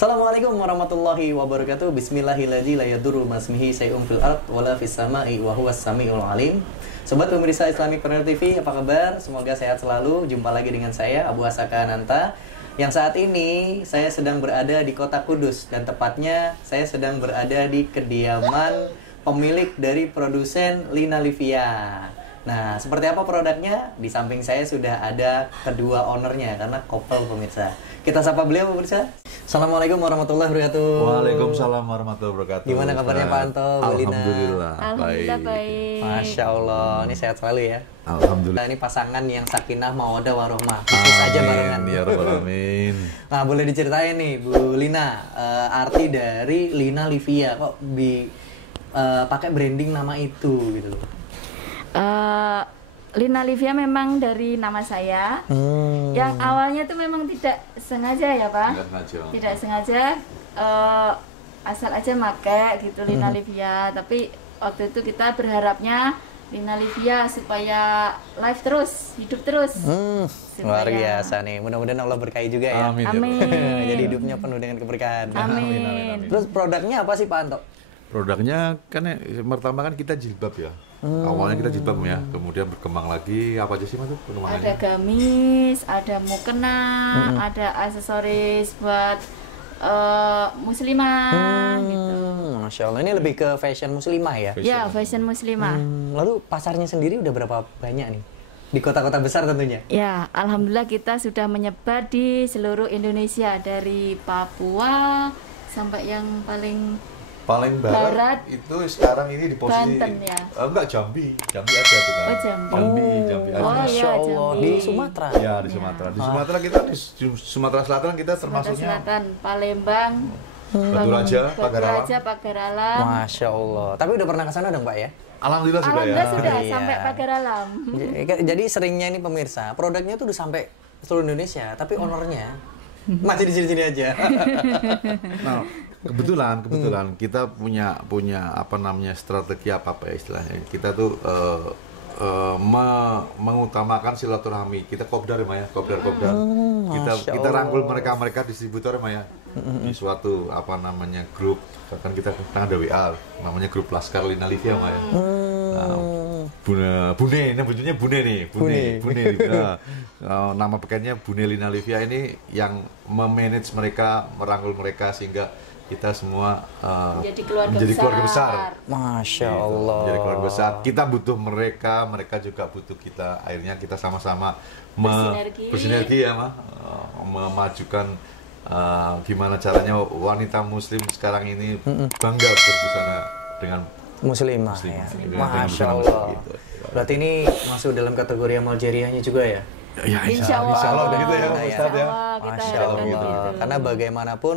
Assalamualaikum warahmatullahi wabarakatuh. Bismillahirrahmanirrahim. La yadurru masmihi say'un fil ard wala fis sama'i wa huwas samiul alim. Sobat pemirsa Islamicpreneur TV, apa kabar? Semoga sehat selalu. Jumpa lagi dengan saya Abu Asaka Ananta. Yang saat ini saya sedang berada di Kota Kudus, dan tepatnya saya sedang berada di kediaman pemilik dari produsen Lina Livia. Nah, seperti apa produknya? Di samping saya sudah ada kedua ownernya, karena couple pemirsa. Kita sapa beliau pemirsa. Assalamualaikum warahmatullahi wabarakatuh. Waalaikumsalam warahmatullahi wabarakatuh. Gimana kabarnya Pak Anto, Bu Lina? Alhamdulillah, Alhamdulillah baik. Masya Allah, ini sehat selalu ya. Alhamdulillah. Ini pasangan yang sakinah mawaddah warohmah. Bisnis aja barengan. Ya rabbal alamin. Nah, boleh diceritain nih Bu Lina, arti dari Lina Livia kok pakai branding nama itu gitu. Lina Livia memang dari nama saya. Yang awalnya itu memang tidak sengaja ya Pak. Tidak sengaja, asal aja make gitu Lina Livia. Tapi waktu itu kita berharapnya Lina Livia supaya live terus, hidup terus. Luar biasa nih. Mudah-mudahan Allah berkahi juga ya. Amin. Amin. Jadi hidupnya penuh dengan keberkahan. Amin. Terus produknya apa sih Pak Anto? Produknya kan pertama kan kita jilbab ya. Awalnya kita jilbab ya, kemudian berkembang lagi apa aja sih Mas tuh perkembangannya? Ada gamis, ada mukena, ada aksesoris buat muslimah gitu. Masya Allah, ini lebih ke fashion muslimah ya? Ya, fashion muslimah. Lalu pasarnya sendiri udah berapa banyak nih? Di kota-kota besar tentunya? Ya, alhamdulillah kita sudah menyebar di seluruh Indonesia, dari Papua sampai yang paling barat itu sekarang ini di posisi Banten ya. Enggak, Jambi ada tuh kan. Oh, Jambi. Jambi ada. Oh, Masya iya, Allah, Jambi. di Sumatera? Ya, di Sumatera. Di Sumatera kita di Sumatera Selatan kita Sumatera termasuknya Selatan, Palembang, Batu Raja, Pagar Alam. Masya Allah. Tapi udah pernah ke sana dong Pak ya? Alhamdulillah sudah ya. Alhamdulillah sudah Iya. sampai Pagar Alam. Jadi seringnya ini pemirsa, produknya tuh udah sampai seluruh Indonesia, tapi ownernya masih di sini-sini aja. Nah, kebetulan kita punya apa namanya strategi apa ya istilahnya. Kita tuh mengutamakan silaturahmi. Kita kopdar ya, kopdar. Kita rangkul mereka distributor ya. Di suatu apa namanya grup, kan kita ada WA namanya grup Laskar Lina Livia ya. Nah, Bune nih. Nama pakainya Bune Lina Livia ini yang memanage mereka, merangkul mereka sehingga kita semua menjadi keluarga besar. Masya Gitu, Allah. menjadi keluarga besar. Kita butuh mereka juga butuh kita. Akhirnya kita sama-sama bersinergi ya, memajukan gimana caranya wanita muslim sekarang ini bangga berbusana dengan Muslimah ya. dengan Masya busana Allah. gitu. Berarti ini masuk dalam kategori amal jariahnya juga ya? Ya, Insya Allah udah gitu ya, Insya Ustadz ya. kita Masya harapkan Allah. gitu. Karena bagaimanapun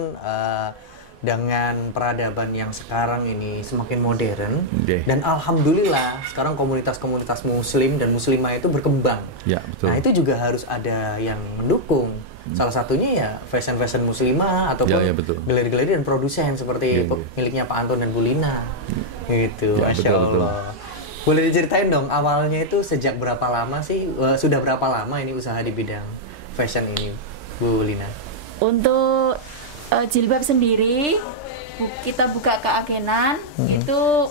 dengan peradaban yang sekarang ini semakin modern, dan alhamdulillah sekarang komunitas-komunitas muslim dan muslimah itu berkembang. Ya, betul. Nah, itu juga harus ada yang mendukung. Salah satunya ya fashion muslimah ataupun betul. galeri-galeri dan produsen seperti miliknya Pak Anton dan Bu Lina. Gitu, Ya, Masya betul. Allah. Boleh diceritain dong awalnya itu sejak berapa lama sih? Sudah berapa lama ini usaha di bidang fashion ini, Bu Lina? Untuk jilbab sendiri kita buka keagenan itu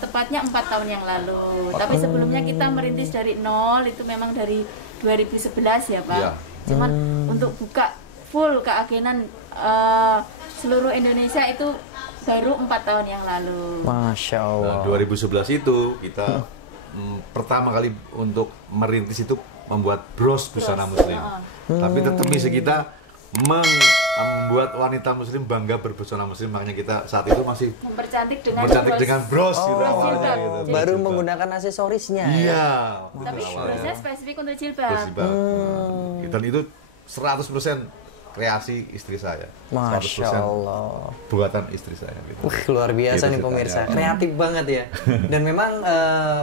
tepatnya 4 tahun yang lalu. Tapi sebelumnya kita merintis dari nol, itu memang dari 2011 ya Pak. Ya. Cuman untuk buka full keagenan seluruh Indonesia itu baru 4 tahun yang lalu. Masya Allah. Nah, 2011 itu kita pertama kali untuk merintis itu membuat bros busana muslim. Tapi tetap misi kita membuat wanita muslim bangga berbusana muslim, makanya kita saat itu masih Mempercantik dengan bros gitu awalnya jilbab. gitu. Baru Jilbab. menggunakan aksesorisnya. Iya. Tapi itu awalnya. brosnya spesifik untuk jilbab. Jilbab. Dan itu 100% kreasi istri saya. Masya 100% Allah. buatan istri saya gitu. Luar biasa Gitu nih ceritanya. pemirsa, kreatif banget ya. Dan memang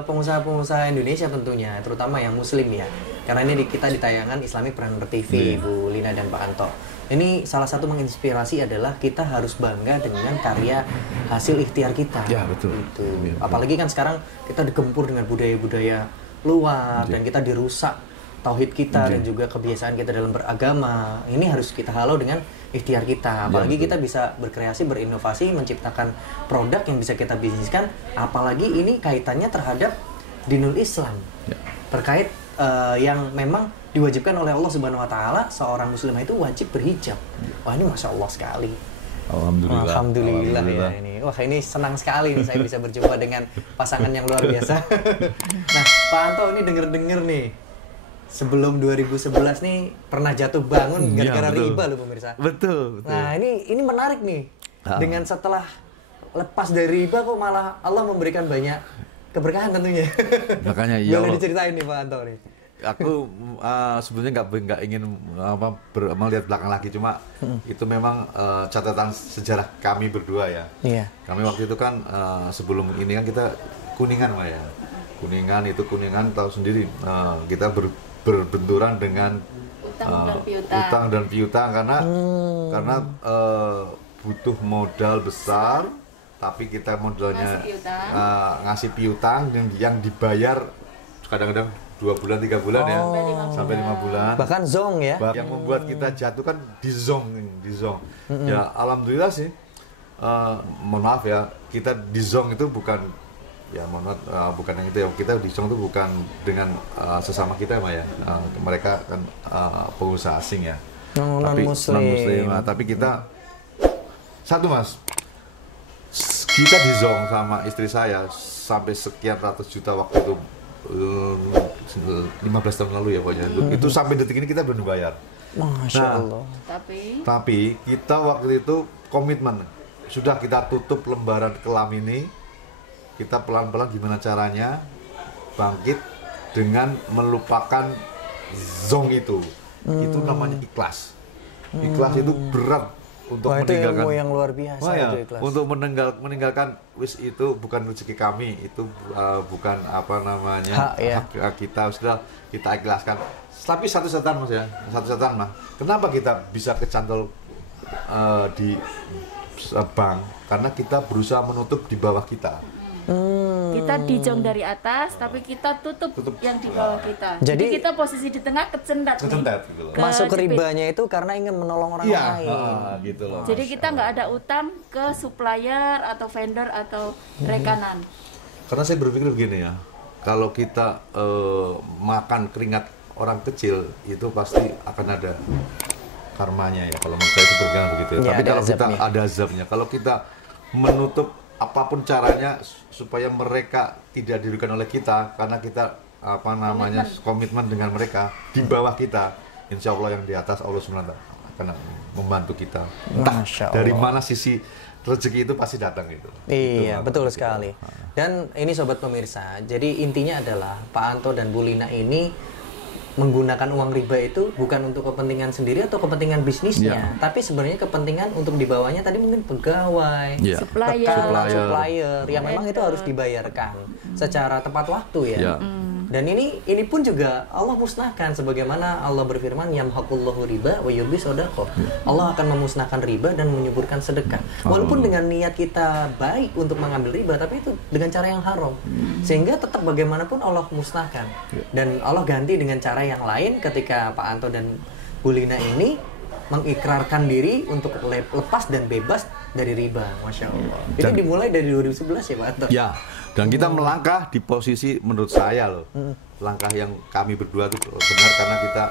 pengusaha-pengusaha Indonesia tentunya, terutama yang muslim ya. Karena ini kita ditayangan Islamicpreneur TV, Bu Lina dan Pak Anto. Ini salah satu menginspirasi adalah kita harus bangga dengan karya hasil ikhtiar kita. Ya, betul. Gitu. Ya, betul. Apalagi kan sekarang kita digempur dengan budaya-budaya luar dan kita dirusak tauhid kita dan juga kebiasaan kita dalam beragama. Ini harus kita halau dengan ikhtiar kita. Apalagi kita bisa berkreasi, berinovasi, menciptakan produk yang bisa kita bisniskan. Apalagi ini kaitannya terhadap dinul Islam. Terkait yang memang diwajibkan oleh Allah Subhanahu wa taala, seorang muslimah itu wajib berhijab. Wah, ini Masya Allah sekali. Alhamdulillah ya ini. Wah, ini senang sekali nih saya bisa berjumpa dengan pasangan yang luar biasa. Nah, Pak Anto ini denger-denger nih. Sebelum 2011 nih pernah jatuh bangun gara-gara riba loh pemirsa. Betul. Nah, ini menarik nih. Dengan setelah lepas dari riba kok malah Allah memberikan banyak keberkahan tentunya. Makanya ya. Boleh diceritain nih Pak Anto nih. Aku sebenarnya nggak ingin melihat belakang lagi, cuma itu memang catatan sejarah kami berdua ya. Iya. Kami waktu itu kan sebelum ini kan kita Kuningan Mbak ya. Kuningan tahu sendiri, kita berbenturan dengan utang dan piutang karena butuh modal besar, tapi kita modalnya ngasih piutang yang dibayar kadang-kadang 2 bulan 3 bulan ya sampai 5 bulan, bahkan zong ya, yang membuat kita jatuh kan di zong. Ya alhamdulillah sih, mohon maaf ya, kita di zong itu bukan ya bukan yang itu ya, kita di zong itu bukan dengan sesama kita ya, mereka kan pengusaha asing ya, tapi non-muslim, tapi kita satu Mas, kita di zong sama istri saya sampai sekian ratus juta waktu itu. 15 tahun lalu ya pokoknya. Itu sampai detik ini kita belum dibayar. Masya Allah. Tapi kita waktu itu komitmen, sudah kita tutup lembaran kelam ini, kita pelan-pelan gimana caranya bangkit dengan melupakan zong itu. Itu namanya ikhlas. Ikhlas itu berat untuk meninggalkan. Itu yang luar biasa itu ikhlas. Untuk meninggalkan wis itu bukan rezeki kami, itu bukan apa namanya hak kita, sudah kita ikhlaskan. Tapi satu setan Mas ya, mah. Kenapa kita bisa kecantol di bank? Karena kita berusaha menutup di bawah kita. Kita dijong dari atas, tapi kita tutup yang di bawah kita. Jadi kita posisi di tengah kecendat gitu loh. Masuk ke ribanya itu karena ingin menolong orang lain. Gitu loh. Jadi kita nggak ada utang ke supplier atau vendor atau rekanan. Karena saya berpikir begini ya, kalau kita makan keringat orang kecil itu pasti akan ada karmanya ya. Kalau menurut saya itu berjalan begitu ya. Tapi kalau kita ada azabnya, kalau kita menutup apapun caranya supaya mereka tidak dirugikan oleh kita, karena kita komitmen dengan mereka di bawah kita, insya Allah yang di atas Allah SWT akan membantu kita. Entah dari mana sisi rezeki itu pasti datang gitu. Iya, betul sekali. Dan ini sobat pemirsa, jadi intinya adalah Pak Anto dan Bu Lina ini menggunakan uang riba itu bukan untuk kepentingan sendiri atau kepentingan bisnisnya, tapi sebenarnya kepentingan untuk dibawanya tadi mungkin pegawai, supplier yang memang itu harus dibayarkan secara tepat waktu ya. Dan ini pun juga Allah musnahkan, sebagaimana Allah berfirman yamhaqullahu riba wa yurbi shadaqah. Allah akan memusnahkan riba dan menyuburkan sedekah. Walaupun dengan niat kita baik untuk mengambil riba, tapi itu dengan cara yang haram. Sehingga tetap bagaimanapun Allah musnahkan. Dan Allah ganti dengan cara yang lain ketika Pak Anto dan Bu Lina ini mengikrarkan diri untuk lepas dan bebas dari riba. Masya Allah. Ini dimulai dari 2011 ya Pak Anto? Ya. Dan kita melangkah di posisi menurut saya loh, langkah yang kami berdua itu benar karena kita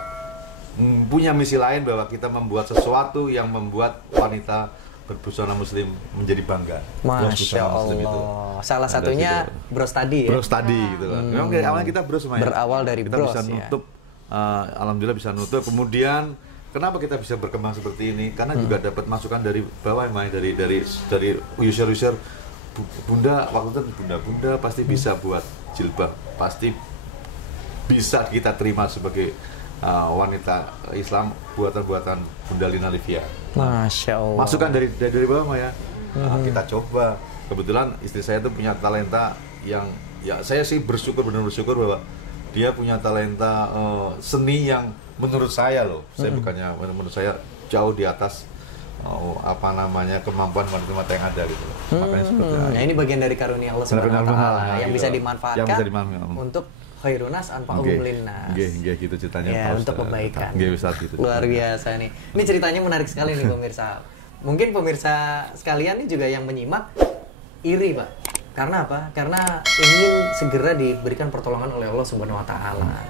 punya misi lain, bahwa kita membuat sesuatu yang membuat wanita berbusana muslim menjadi bangga. Masya Allah. Itu. Salah satunya Bros tadi ya? Bros tadi gitu kan. Memang dari awalnya kita bros semuanya. Berawal dari kita Bros bisa nutup, alhamdulillah bisa nutup. Kemudian kenapa kita bisa berkembang seperti ini? Karena juga dapat masukan dari bawah, dari user Bunda, waktu itu bunda pasti bisa buat jilbab, pasti bisa kita terima sebagai wanita Islam buatan Bunda Lina Livia. Masya Allah. Masukan dari bawah ya. Kita coba. Kebetulan istri saya itu punya talenta yang ya saya sih benar bersyukur bahwa dia punya talenta seni yang menurut saya loh, saya bukannya menurut saya jauh di atas kemampuan wanita yang ada gitu. Makanya seperti ini bagian dari karunia Allah Subhanahu wa taala yang bisa dimanfaatkan untuk khairunas anfa'uhum linnas. Nggih gitu ceritanya. Ya, untuk kebaikan. Nggih Ustaz gitu. Luar biasa nih. Ini ceritanya menarik sekali nih pemirsa. Mungkin pemirsa sekalian nih juga yang menyimak iri, Pak. Karena apa? Karena ingin segera diberikan pertolongan oleh Allah Subhanahu wa taala.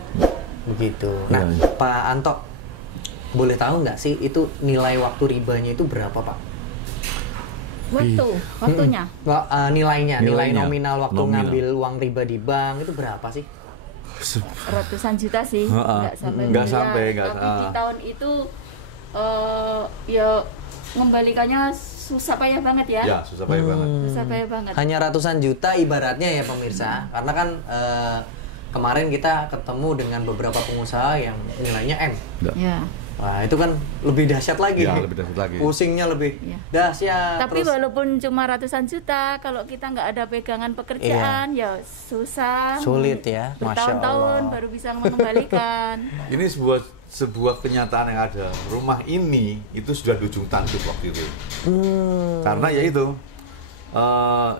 Begitu. Nah, Pak Anto, boleh tahu nggak sih itu nilai waktu ribanya itu berapa, Pak? Waktunya? Nilai nominal waktu ngambil uang riba di bank itu berapa sih? Ratusan juta sih, nggak sampai. Tapi di tahun itu ya mengembalikannya susah payah banget ya. Ya, susah payah banget. Susah payah banget. Hanya ratusan juta ibaratnya ya pemirsa. Karena kan kemarin kita ketemu dengan beberapa pengusaha yang nilainya M. Ya. Wah, itu kan lebih dahsyat lagi. Ya, lebih dahsyat lagi. Pusingnya lebih dahsyat. Tapi walaupun cuma ratusan juta, kalau kita nggak ada pegangan pekerjaan, ya susah. Sulit ya, bertahun-tahun baru bisa mengembalikan. Ini sebuah kenyataan yang ada. Rumah ini itu sudah di ujung tanduk waktu itu. Karena ya itu.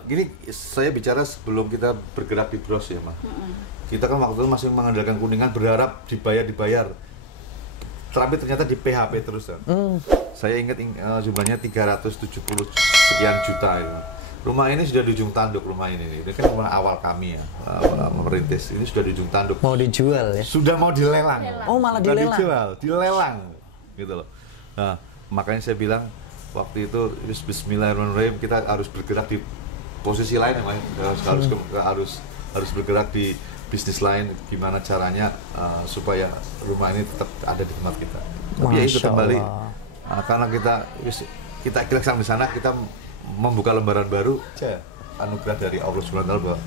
Gini saya bicara sebelum kita bergerak di Bros ya, Mas. Kita kan waktu itu masih mengandalkan Kuningan, berharap dibayar. Terakhir ternyata di PHP terus kan. Saya ingat jumlahnya 370 sekian juta itu. Rumah ini sudah di ujung tanduk rumah ini. Ini kan rumah awal kami ya, merintis. Ini sudah di ujung tanduk. Mau dijual ya? Sudah mau dilelang. Oh, malah dilelang. Dilelang. Gitu loh. Nah, makanya saya bilang waktu itu bismillahirrahmanirrahim kita harus bergerak di posisi lain ya, harus bergerak di bisnis lain, gimana caranya supaya rumah ini tetap ada di tempat kita. Tapi ya itu kembali karena kita ikhlas di sana, kita membuka lembaran baru, anugerah dari Allah Subhanahu wa taala.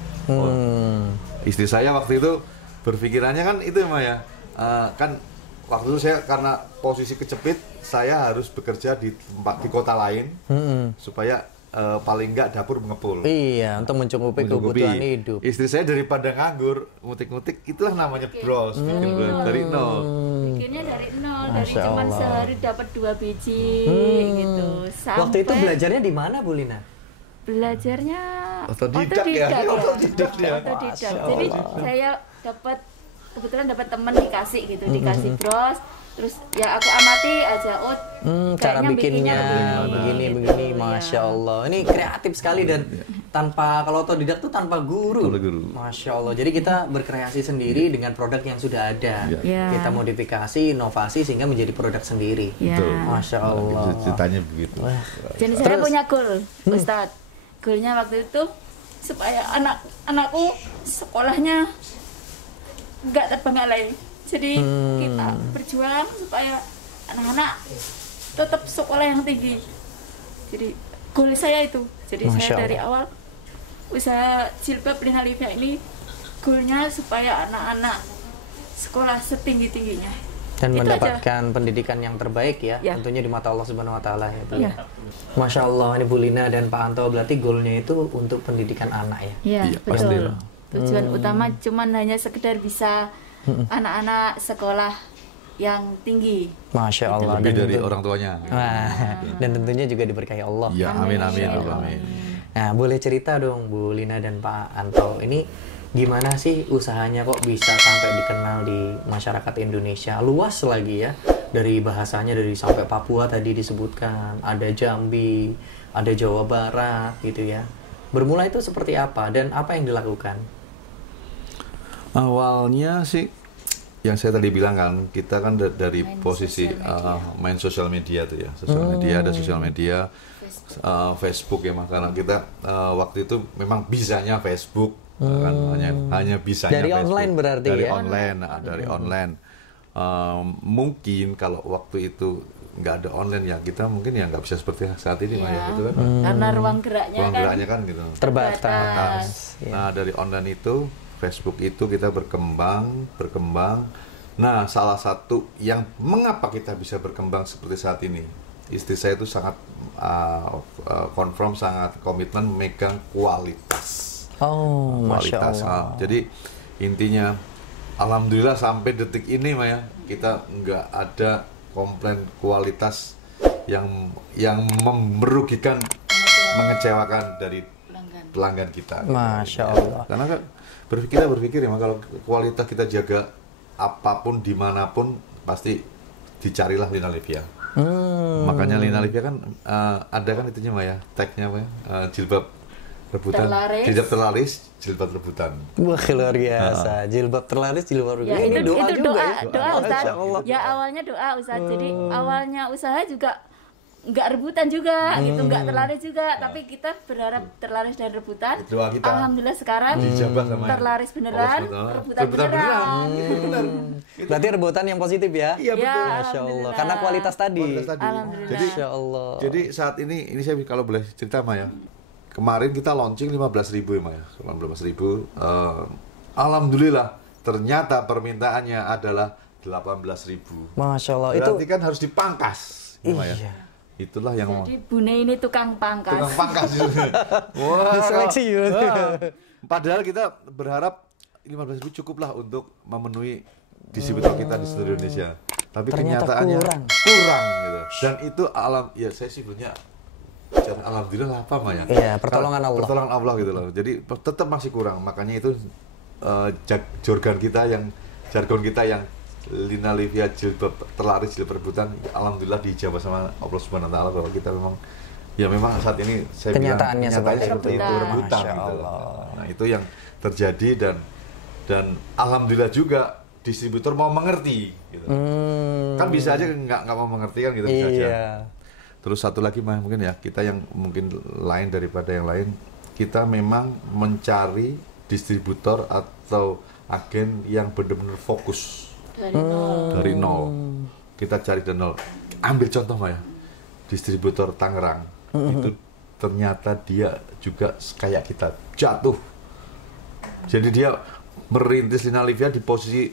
Istri saya waktu itu berpikirannya kan itu ya, kan waktu itu saya karena posisi kecepit, saya harus bekerja di kota lain supaya paling enggak dapur mengepul. Iya, untuk mencukupi kebutuhan hidup. Istri saya daripada nganggur, ngutik-ngutik, itulah namanya Bros. Bikin dari nol. Bikinnya dari nol, dari cuma sehari dapat 2 biji gitu. Waktu itu belajarnya di mana, Bu Lina? Belajarnya otodidak ya. Jadi saya kebetulan dapat teman dikasih gitu, dikasih Bros. Terus ya aku amati aja, cara bikinnya begini, Masya Allah. Ini kreatif sekali dan kalau otodidak tuh tanpa guru. Masya Allah. Jadi kita berkreasi sendiri dengan produk yang sudah ada. Kita modifikasi, inovasi sehingga menjadi produk sendiri. Masya Allah. Ceritanya begitu. Jadi saya punya goal, Ustadz. Goalnya waktu itu supaya anakku sekolahnya nggak terbengkalai. Jadi kita berjuang supaya anak-anak tetap sekolah yang tinggi. Jadi goal saya itu. Jadi saya dari awal usaha jilbab Lina Livia ini goalnya supaya anak-anak sekolah setinggi-tingginya. Dan itu mendapatkan pendidikan yang terbaik ya, tentunya di mata Allah Subhanahu wa taala ya. Masya Allah, ini Bu Lina dan Pak Anto berarti goalnya itu untuk pendidikan anak ya. Iya, betul. Tujuan utama cuman hanya sekedar bisa anak-anak sekolah yang tinggi. Masya Allah. Lebih dari orang tuanya. Dan tentunya juga diberkahi Allah. Ya, amin. Nah, boleh cerita dong Bu Lina dan Pak Anto, ini gimana sih usahanya kok bisa sampai dikenal di masyarakat Indonesia? Luas lagi ya, dari bahasanya, dari sampai Papua tadi disebutkan, ada Jambi, ada Jawa Barat gitu ya. Bermula itu seperti apa dan apa yang dilakukan? Awalnya sih yang saya tadi bilang kan, kita kan dari posisi main sosial media tuh ya, ada sosial media, Facebook ya, karena kita waktu itu memang bisanya Facebook, kan hanya bisanya dari Facebook. Online berarti dari ya? Dari online. Mungkin kalau waktu itu nggak ada online ya kita mungkin ya nggak bisa seperti saat ini ya, gitu kan. Karena ruang geraknya kan gitu terbatas. Nah, dari online itu, Facebook itu kita berkembang. Nah, salah satu yang mengapa kita bisa berkembang seperti saat ini, istri saya itu sangat confirm, sangat komitmen megang kualitas. Masya Allah. Jadi intinya, alhamdulillah sampai detik ini Maya, kita nggak ada komplain kualitas yang merugikan, mengecewakan dari pelanggan kita. Masya Allah. Karena kan kita berpikir ya, kalau kualitas kita jaga apapun dimanapun pasti dicarilah Lina Livia. Makanya Lina Livia kan ada kan itunya ya, tagnya jilbab rebutan, jilbab terlaris, jilbab rebutan. Wah, luar biasa. Jilbab terlaris, jilbab rebutan. Ya, ini itu doa juga doa Ustaz. Ya awalnya doa Ustaz. Jadi awalnya usaha juga nggak rebutan juga gitu, nggak terlaris juga, tapi kita berharap terlaris dan rebutan. Doa kita, alhamdulillah sekarang terlaris beneran, rebutan beneran. Benar. Berarti rebutan yang positif ya? Iya betul. Masya Allah. Karena kualitas tadi. Alhamdulillah. Jadi, Masya Allah. Jadi saat ini saya kalau boleh cerita Maya, kemarin kita launching 15.000 ya Maya, 15.000. Alhamdulillah ternyata permintaannya adalah 18.000. Masya Allah. Berarti kan harus dipangkas. Iya. Itulah yang Jadi Bune ini tukang pangkas. tukang pangkas. Wah, diseleksi ya. Padahal kita berharap 15.000 cukuplah untuk memenuhi distributor kita di seluruh Indonesia. Tapi ternyata kenyataannya kurang gitu. Dan itu saya sih punya alhamdulillah apa Maya? Iya, pertolongan Allah. Pertolongan Allah gitu loh. Jadi tetap masih kurang. Makanya itu jargon kita yang Lina Livia jilbab terlaris, jilbab rebutan, alhamdulillah dijawab sama Allah Subhanahu wa taala bahwa kita memang saat ini saya kenyataannya seperti itu rebutan gitu. Nah, itu yang terjadi dan alhamdulillah juga distributor mau mengerti gitu. Kan bisa aja nggak mau mengerti kan gitu, bisa aja. Terus satu lagi mungkin ya, kita yang mungkin lain daripada yang lain, kita memang mencari distributor atau agen yang benar-benar fokus dari nol. Kita cari dari nol. Ambil contoh Maya, distributor Tangerang itu ternyata dia juga kayak kita jatuh. Jadi dia merintis Lina Livia di posisi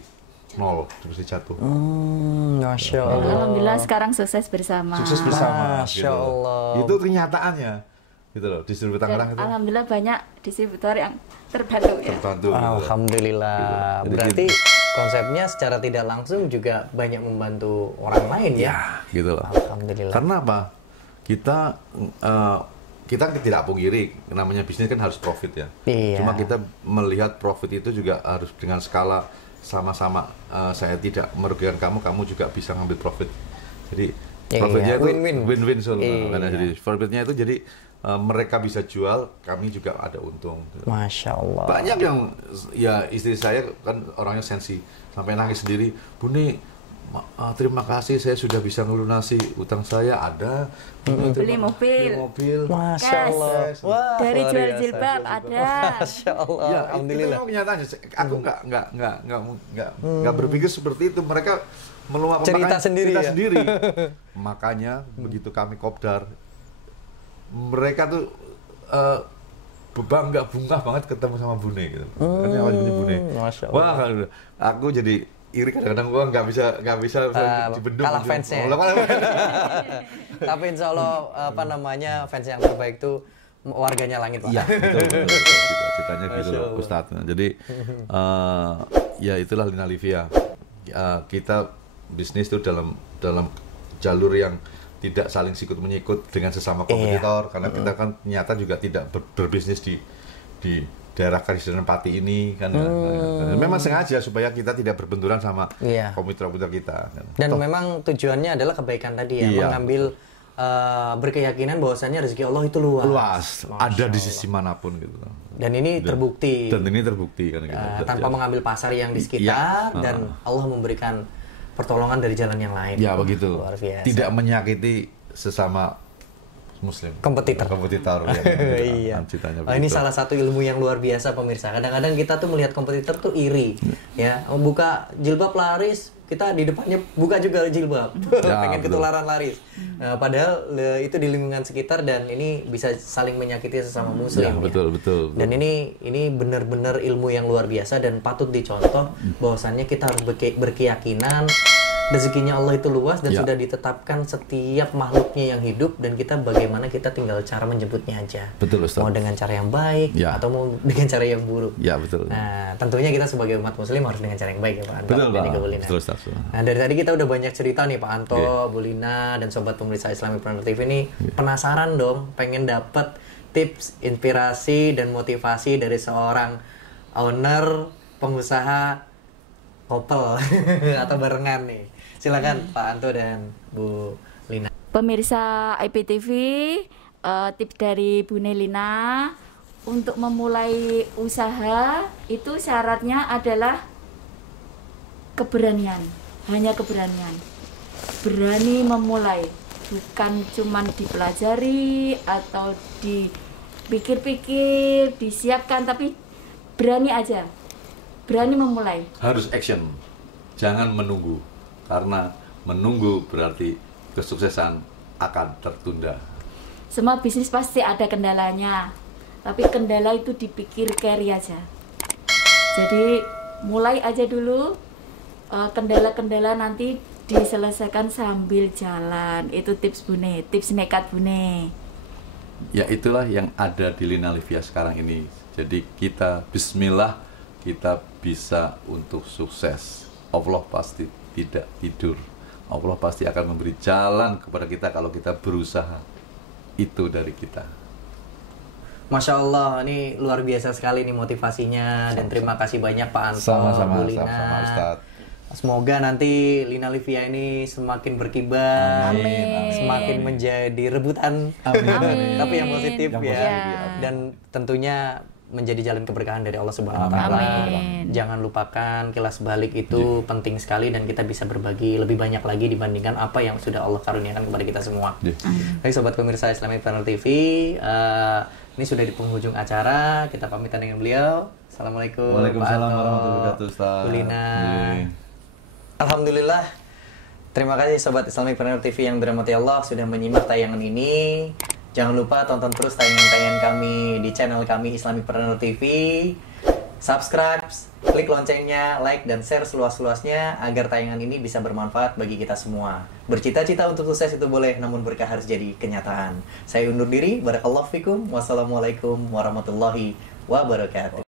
nol, terus jatuh. Masya Allah. Alhamdulillah sekarang sukses bersama. Sukses bersama. Masya Allah. Itu kenyataannya. Gitu loh, distributor Tangerang itu. Alhamdulillah banyak distributor yang terbantu ya. Alhamdulillah. Gitu. Berarti konsepnya secara tidak langsung juga banyak membantu orang lain ya. Gitu loh. Alhamdulillah. Karena apa? Kita tidak pungkiri, namanya bisnis kan harus profit ya. Iya. Cuma kita melihat profit itu juga harus dengan skala sama-sama. Saya tidak merugikan kamu juga bisa ngambil profit. Jadi profitnya itu win-win selalu. Karena jadi profitnya itu jadi mereka bisa jual, kami juga ada untung. Masya Allah. Banyak yang ya istri saya kan orangnya sensi sampai nangis sendiri. Bune, terima kasih saya sudah bisa ngelunasi utang saya, ada beli mobil. Masya Allah. Wah, dari jual jilbab ada. Masya Allah. Ya, alhamdulillah. Itu kenyataannya. Aku nggak berpikir seperti itu. Mereka meluapkan cerita sendiri. Makanya begitu kami kopdar, mereka tuh bangga banget ketemu sama Bune gitu. Kan awalnya Bune. Masya Allah. Wah, aku jadi iri kadang-kadang, gua nggak bisa dibendung. Kalah fansnya. Tapi insya Allah fans yang terbaik itu warganya langit. Iya, betul. Ceritanya gitu loh, Ustadz. Jadi ya itulah Lina Livia. Kita bisnis itu dalam jalur yang tidak saling sikut menyikut dengan sesama kompetitor, karena kita kan nyata juga tidak berbisnis di daerah Kalisdenan Pati ini kan. Memang sengaja supaya kita tidak berbenturan sama kompetitor kita. Dan memang tujuannya adalah kebaikan tadi ya, mengambil berkeyakinan bahwasannya rezeki Allah itu luas. Ada di sisi manapun gitu. Dan ini terbukti. Dan ini terbukti kan gitu. Tanpa mengambil pasar yang di sekitar dan Allah memberikan pertolongan dari jalan yang lain. Ya begitu. Luar biasa. Tidak menyakiti sesama Muslim. Kompetitor. Iya. Ini salah satu ilmu yang luar biasa pemirsa. Kadang-kadang kita tuh melihat kompetitor tuh iri, ya. Buka jilbab laris, kita di depannya buka juga jilbab, pengen ketularan laris. Nah, padahal itu di lingkungan sekitar dan ini bisa saling menyakiti sesama Muslim. Betul. Dan ini benar-benar ilmu yang luar biasa dan patut dicontoh. Bahwasannya kita harus berkeyakinan rezekinya Allah itu luas dan sudah ditetapkan setiap makhluknya yang hidup, dan kita bagaimana kita tinggal cara menjemputnya aja. Betul, Ustaz. Mau dengan cara yang baik atau mau dengan cara yang buruk. Ya, betul. Nah, tentunya kita sebagai umat Muslim harus dengan cara yang baik ya Pak Anto. Betul, Pak. Betul, Ustaz. Nah, dari tadi kita udah banyak cerita nih Pak Anto, Bu Lina, dan sobat pemirsa Islamic Planner TV ini penasaran dong, pengen dapat tips, inspirasi, dan motivasi dari seorang owner, pengusaha couple atau barengan nih. Silakan Pak Anto dan Bu Lina. Pemirsa IPTV, tips dari Bu Nelina untuk memulai usaha itu syaratnya adalah keberanian, hanya keberanian. Berani memulai, bukan cuman dipelajari atau dipikir-pikir, disiapkan, tapi berani aja, berani memulai. Harus action, jangan menunggu, karena menunggu berarti kesuksesan akan tertunda. Semua bisnis pasti ada kendalanya, tapi kendala itu dipikir carry aja. Jadi mulai aja dulu, kendala-kendala nanti diselesaikan sambil jalan. Itu tips Bune, tips nekat Bune. Ya itulah yang ada di Lina Livia sekarang ini. Jadi kita bismillah, kita bisa untuk sukses. Allah pasti tidak tidur. Allah pasti akan memberi jalan kepada kita kalau kita berusaha. Itu dari kita. Masya Allah, ini luar biasa sekali nih motivasinya. Dan terima kasih banyak Pak Anto, Bu Lina. Sama-sama Ustaz. Semoga nanti Lina Livia ini semakin berkibar, Amin. semakin menjadi rebutan, Amin. tapi yang positif Yang ya. positif, Dan tentunya menjadi jalan keberkahan dari Allah Subhanahu Wa Taala. Amin. Jangan lupakan kilas balik itu penting sekali dan kita bisa berbagi lebih banyak lagi dibandingkan apa yang sudah Allah karuniakan kepada kita semua. Baik sobat pemirsa Islamic Panel TV, ini sudah di penghujung acara. Kita pamitan dengan beliau. Assalamualaikum. Waalaikumsalam Pak Anto, warahmatullahi wabarakatuh, Ustaz. Bu Lina. Iya. Alhamdulillah. Terima kasih sobat Islamic Panel TV yang dirahmati Allah sudah menyimak tayangan ini. Jangan lupa tonton terus tayangan-tayangan kami di channel kami Islamic Panel TV. Subscribe, klik loncengnya, like dan share seluas-luasnya agar tayangan ini bisa bermanfaat bagi kita semua. Bercita-cita untuk sukses itu boleh, namun berkah harus jadi kenyataan. Saya undur diri. Barakallahu fikum. Wassalamualaikum warahmatullahi wabarakatuh.